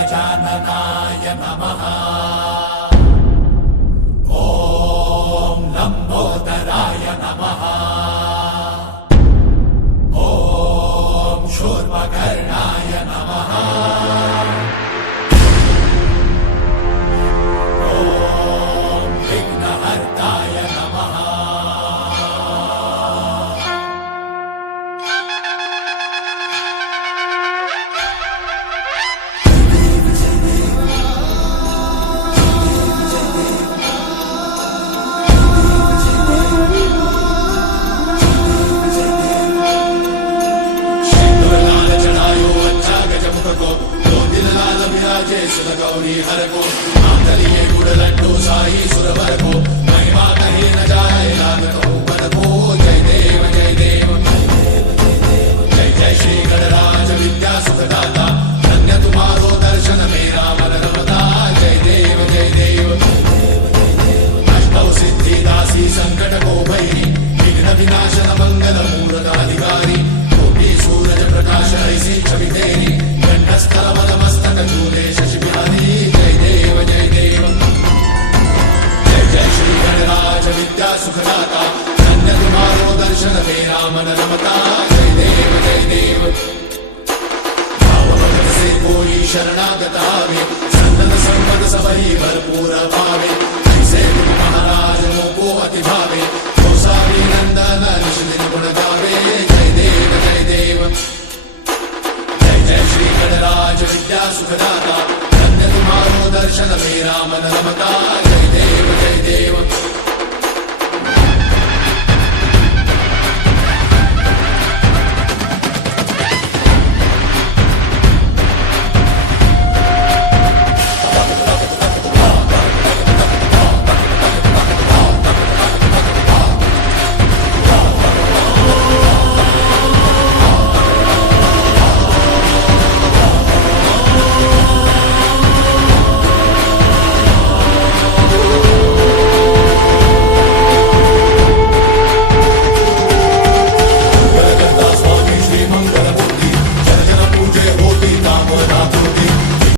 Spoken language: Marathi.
गजाननाय नमः। ॐ लम्बोदराय नमः। ॐ शूर्पकर्णाय नमः। ॐ विघ्नहर्ताय नमः। गौरी हर को मांगलिये गुड़ लड्डू साई सुरवर को महिमा कही न जाए लागत ऊपर को। जय देव जय देव जय जय श्री गणराज विद्या सुखदाता धन्य तुम्हारो दर्शन मेरा मन रमता। जय देव जय देव अष्टौ सिद्धि दासी संकट को भैरी विघ्न विनाशन मंगल मूर्त अधिकारी कोटि सूरज प्रकाश ऐसी छवि तेरी कंठस्थल मल मस्तक झूले शशि बिहारी। जय देव जय देव जय जय श्री गणराज विद्या सुखदाता धन्य तुम्हारो दर्शन मेरा मन रमता। जय देव जय देव भाव भगत से कोई शरणागत आवे संतत संपद सबही भरपूर पावे। ऐसे तुम महाराज मोको अति भावे गोसावी नंदन निश दिन गुण गावे। जय देव जय देव जय जय श्री गणराज विद्या सुखदाता धन्य तुम्हारो दर्शन मेरा मन रमता। जय देव जय देव।